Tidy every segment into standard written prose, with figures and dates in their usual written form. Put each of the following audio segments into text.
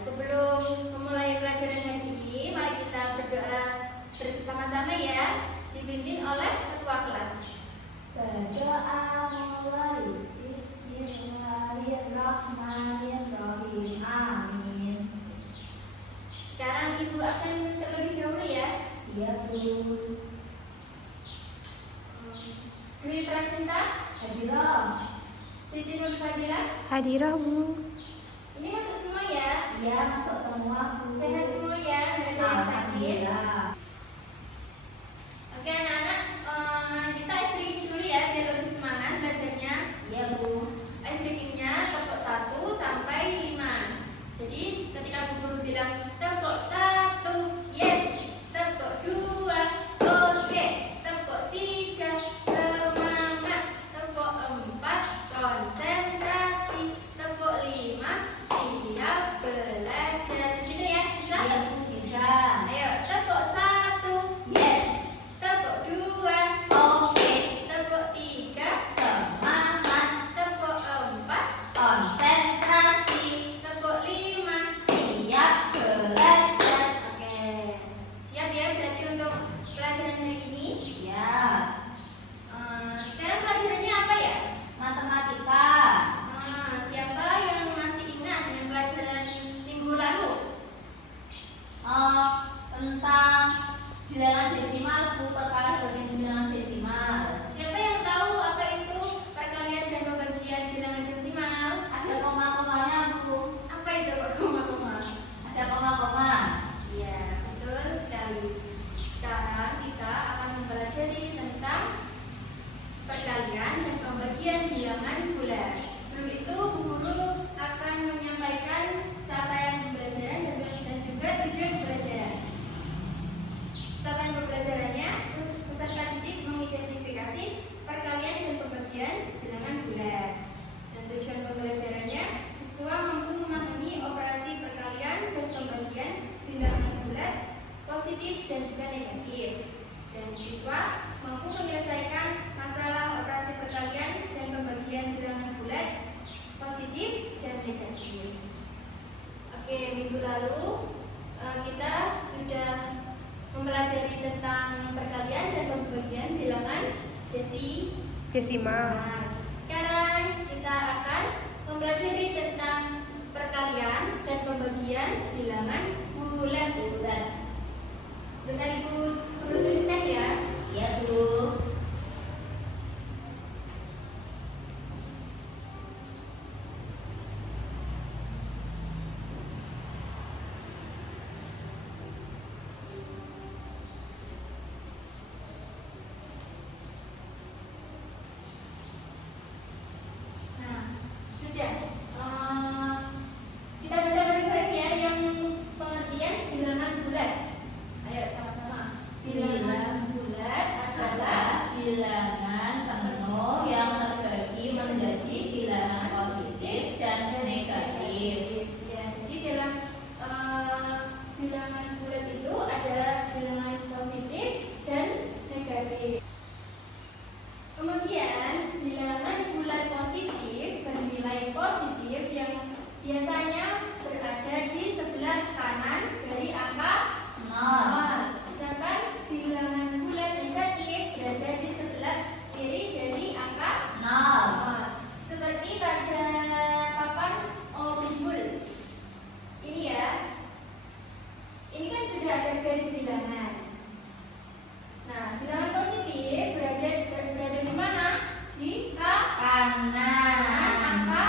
Sebelum memulai pelajaran hari ini, mari kita berdoa bersama-sama ya, dipimpin oleh ketua kelas. Berdoa mulai. Bismillahirrahmanirrahim. Amin. Sekarang Ibu absen terlebih dahulu ya. Iya, Bu. Dwi Prasinta Hadirah. Siti Nur Fadila. Hadirah, Bu. Ini masuk semua ya? Iya, masuk semua, Bu. Sehat semua ya, nggak ada yang sakit. Alhamdulillah. Oke anak-anak, kita ice breaking dulu ya biar lebih semangat belajarnya. Iya, Bu. Ice breakingnya tepuk 1 sampai 5. Jadi ketika Bu Guru bilang tepuk 1, yes. Tepuk 2, oke. Tepuk 3, semangat. Tepuk 4, konsentrasi. Tepuk 5, siap belajar. Gitu ya, bisa? Iya, Bu, bisa. Ayo, tepuk 1, Yes. tepuk 2, Oke. tepuk 3, Semangat. tepuk 4, Konsentrasi. tepuk 5. Siap belajar. Oke, siap ya berarti untuk pelajaran hari ini. Siap. Sekarang pelajarannya apa ya? Matematika. Siapa yang masih ingat dengan pelajaran minggu lalu? Tentang bilangan desimal, Bu, perkalian bagi bilangan desimal. Siapa yang tahu apa itu perkalian dan pembagian bilangan desimal? Ada koma-komanya, Bu. Apa itu kok koma-koma? Ada koma-koma. Iya, betul sekali. Sekarang kita akan mempelajari tentang perkalian dan pembagian bilangan bulat. Sebelum itu, Bu Guru akan menyampaikan capaian pembelajaran dan juga tujuan pembelajaran. Capaian pembelajarannya, peserta didik mengidentifikasi perkalian dan pembagian bilangan bulat. Dan tujuan pembelajarannya, siswa mampu memahami operasi perkalian dan pembagian bilangan bulat, positif dan juga negatif. Dan siswa mampu menyelesaikan masalah operasi perkalian dan pembagian bilangan bulat, positif dan negatif. Oke, minggu lalu kita sudah mempelajari tentang perkalian dan pembagian bilangan Desimal. Nah, sekarang kita akan mempelajari tentang perkalian dan pembagian bilangan bulat. Sebentar Ibu perlu tuliskan ya. Iya, Bu. Nah, sudah. Kita baca bareng-bareng ya yang pengertian bilangan bulat. Ayo sama-sama. Bilangan bulat adalah bilangan penuh yang terbagi menjadi bilangan positif dan negatif. Ya, jadi dalam bilangan bulat itu ada bilangan positif dan negatif. Kemudian bilangan bulat positif bernilai positif yang biasanya berada di sebelah kanan dari angka 0. Sedangkan bilangan bulat negatif berada di sebelah kiri dari angka 0. Seperti pada papan ombul. Ini ya. Ini kan sudah ada garis bilangan. Nah, bilangan positif berada di mana? Di Kanan. angka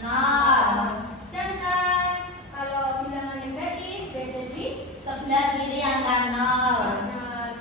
0. Sedangkan kalau bilangan negatif berada di Sebelah kiri angka 0. Nah,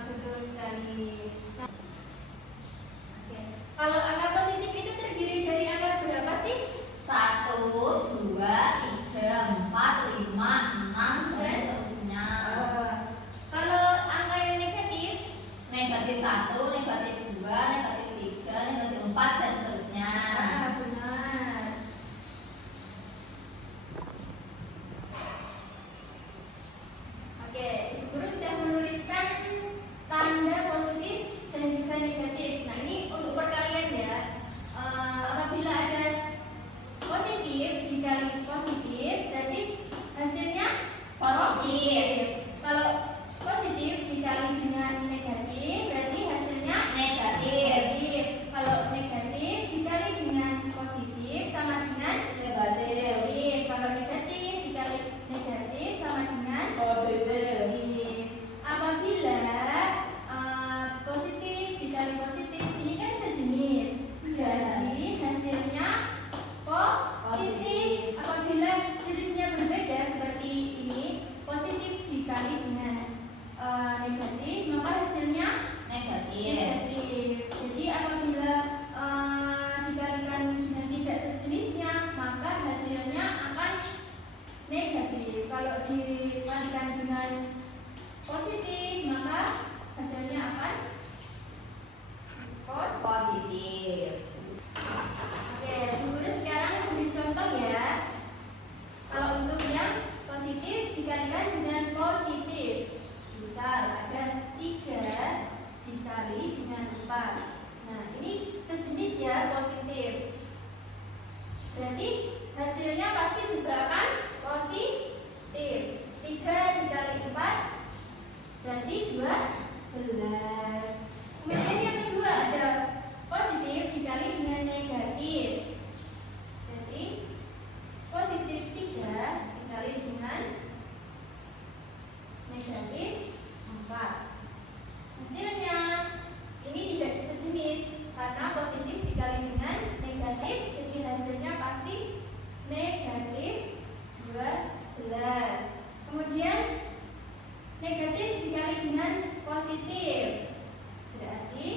berarti 12. Kemudian yang kedua ada positif dikali dengan negatif. Berarti positif 3 dikali dengan negatif 4. Hasilnya ini tidak sejenis karena positif dikali dengan negatif, jadi hasilnya pasti negatif 12. Kemudian negatif dikali dengan positif, berarti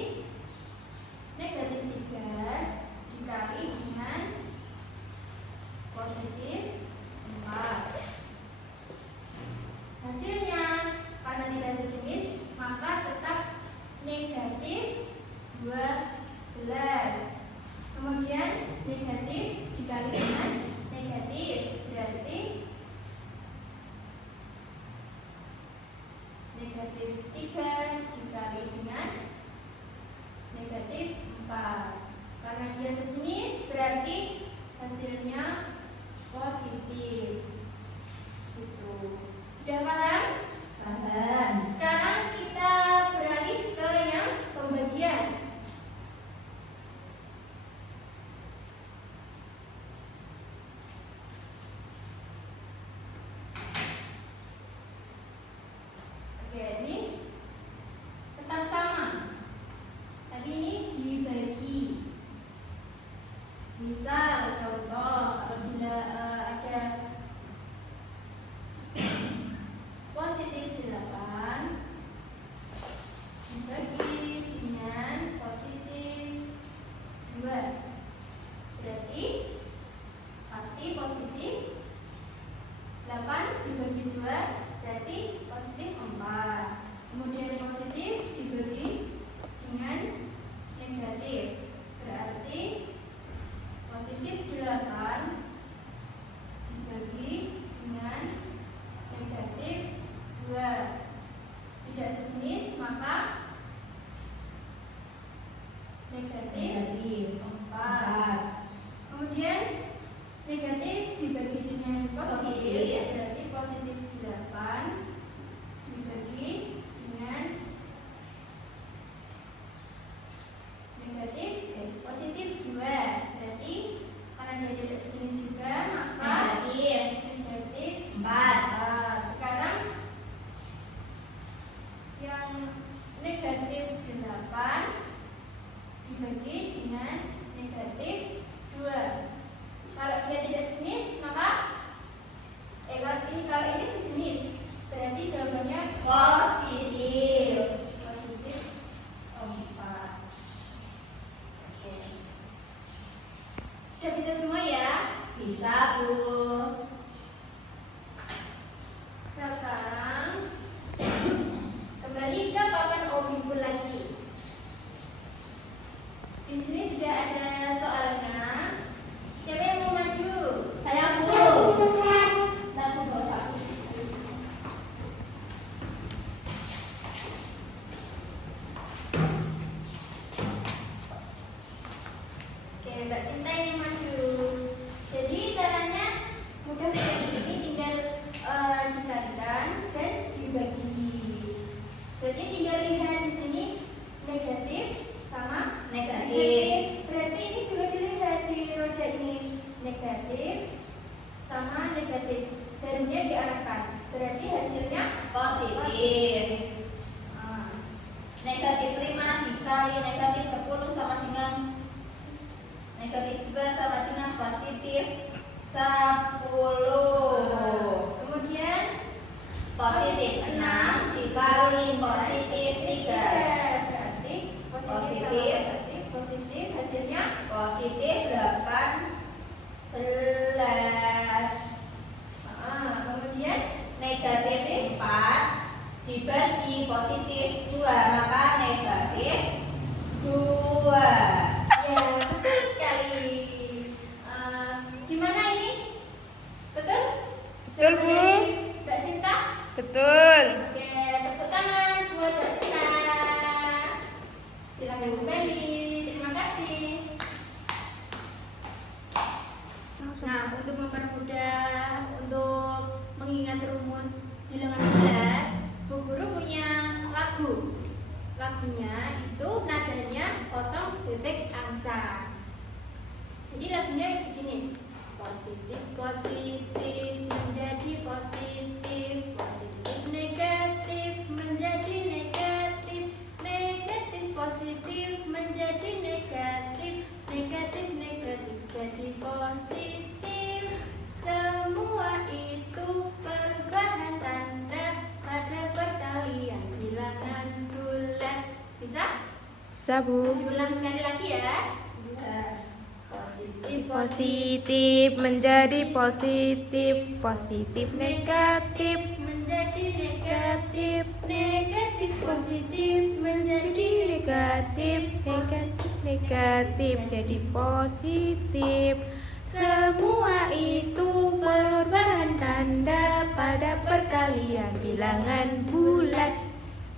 negatif 3 dikali dengan positif 4. Hasilnya karena tidak sejenis maka tetap negatif 12. Kemudian negatif dikali dengan negatif, berarti negatif 3 dikali dengan negatif 4. Karena dia sejenis berarti hasilnya positif. Gitu. Sudah paham? Paham. Sekarang kita beralih ke yang pembagian. Oke, ini tetap sama. Tapi ini dibagi. Misal contoh apabila ada positif 8 dibagi dengan positif 2, berarti pasti positif 8 dibagi 2 berarti positif 4. Kemudian positif dibagi dengan negatif, berarti positif 8 dibagi dengan negatif 2. Tidak sejenis maka negatif 4. Kemudian negatif dibagi dengan positif, berarti positif 8 dibagi dengan negatif positif 2, berarti karena dia tidak sejenis juga maka negatif 4. Sekarang yang negatif 8 dibagi dengan negatif 2. Kalau dia tidak sejenis maka kalau ini sejenis berarti jawabannya positif. Positif 4. Oke. Sudah bisa semua ya? Bisa, Bu. Sekarang kembali ke papan obrol lagi. Di sini sudah ada soalnya. Siapa yang mau maju? Saya, Bu. Nah, Bu, bawa. Oke, Mbak Sinta yang maju. Jadi caranya mudah seperti ini, tinggal dikalikan dan dibagi. Jadi tinggal lihat di sini negatif sama Negatif. Berarti ini juga dilihat di roda ini negatif sama negatif. Jarumnya diarahkan. Berarti hasilnya Positif. Nah, Negatif 5 dikali negatif 10 sama dengan negatif 2 sama dengan positif 10. kemudian Positif 6 dikali positif 3. berarti positif Positif. sama positif, positif hasilnya Positif 18. kemudian Negatif 4 dibagi positif 2, maka negatif 2. ya betul sekali. Gimana ini? Betul? Betul, Bu. Jawaban dari Mbak Sinta? Betul. Oke, tepuk tangan buat Mbak Sinta. Silakan kembali. Terima kasih. Nah, untuk mempermudah untuk mengingat rumus bilangan bulat, Bu Guru punya lagunya itu nadanya potong bebek angsa. Jadi lagunya begini. Positif, positif menjadi positif, positif negatif menjadi negatif, negatif positif menjadi negatif, negatif negatif jadi positif. Semua itu perubahan tanda pada perkalian bilangan bulat. Bisa? Sabu. Diulang sekali lagi ya. Positif, Positif menjadi positif, positif negatif, menjadi negatif, negatif positif menjadi negatif, negatif negatif jadi positif. Semua itu perubahan tanda pada perkalian bilangan bulat.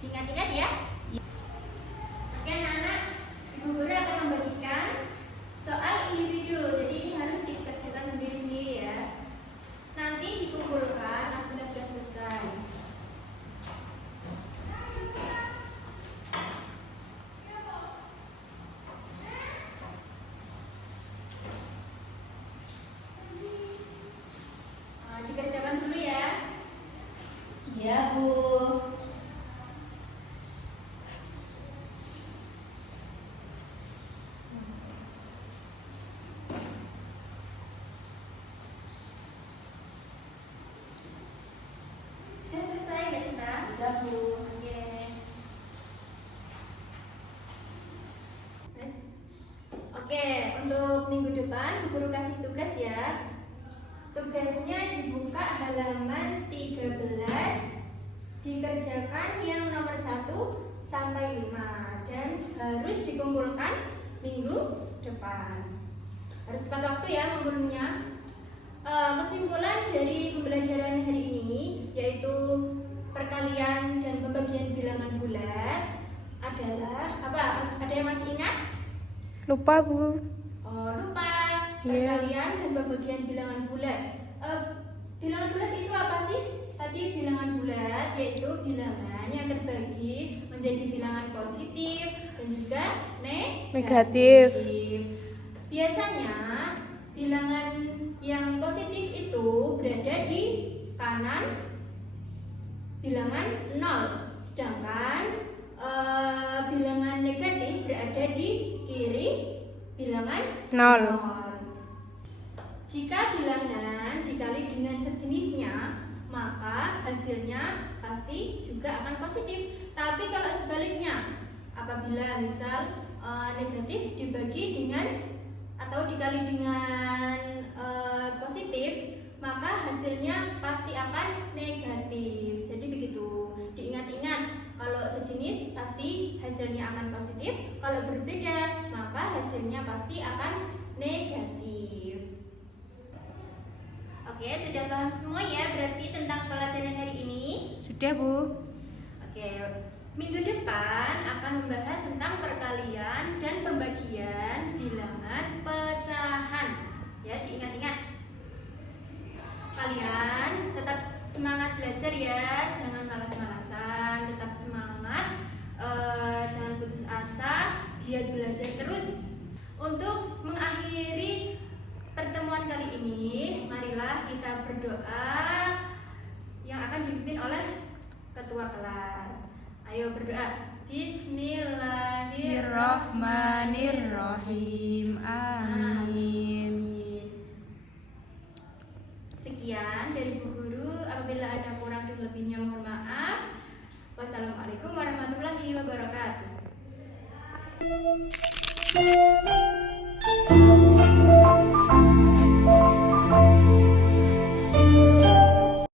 Ingat-ingat ya. Oke anak-anak, Ibu Guru akan membagikan soal individu. Jadi ini harus dikerjakan sendiri-sendiri ya. Nanti dikumpulkan apabila sudah selesai. Dikerjakan dulu ya. Ya, Bu. Sudah selesai nggak Cinta? Sudah, Bu. Oke. Oke, untuk minggu depan Guru kasih tugas ya. Tugasnya dibuka halaman 13, dikerjakan yang nomor 1 sampai 5 dan harus dikumpulkan minggu depan. Harus tepat waktu ya mengumpulnya. Kesimpulan dari pembelajaran hari ini yaitu perkalian dan pembagian bilangan bulat adalah apa? Ada yang masih ingat? Lupa, Bu. Oh, lupa. Iya. Perkalian dan pembagian bilangan bulat. Bilangan bulat itu apa sih? Tadi bilangan bulat yaitu bilangan yang terbagi menjadi bilangan positif dan juga Negatif. Biasanya bilangan yang positif itu berada di kanan bilangan 0, sedangkan bilangan negatif berada di kiri bilangan 0. Jika bilangan dikali dengan sejenisnya, maka hasilnya pasti juga akan positif. Tapi kalau sebaliknya, apabila misal negatif dibagi dengan atau dikali dengan positif, maka hasilnya pasti akan negatif. Jadi begitu. Diingat-ingat, kalau sejenis pasti hasilnya akan positif, kalau berbeda maka hasilnya pasti akan negatif. Oke, sudah paham semua ya berarti tentang pelajaran hari ini? Sudah, Bu. Oke, minggu depan akan membahas tentang perkalian dan pembagian bilangan pecahan. Ya, diingat-ingat. Kalian tetap semangat belajar ya, jangan malas-malasan, tetap semangat, jangan putus asa, giat belajar terus. Untuk mengakhiri pertemuan kali ini, marilah kita berdoa yang akan dipimpin oleh ketua kelas. Ayo berdoa. Bismillahirrahmanirrahim. Amin. Sekian dari Bu Guru. Apabila ada kurang dan lebihnya mohon maaf. Wassalamualaikum warahmatullahi wabarakatuh.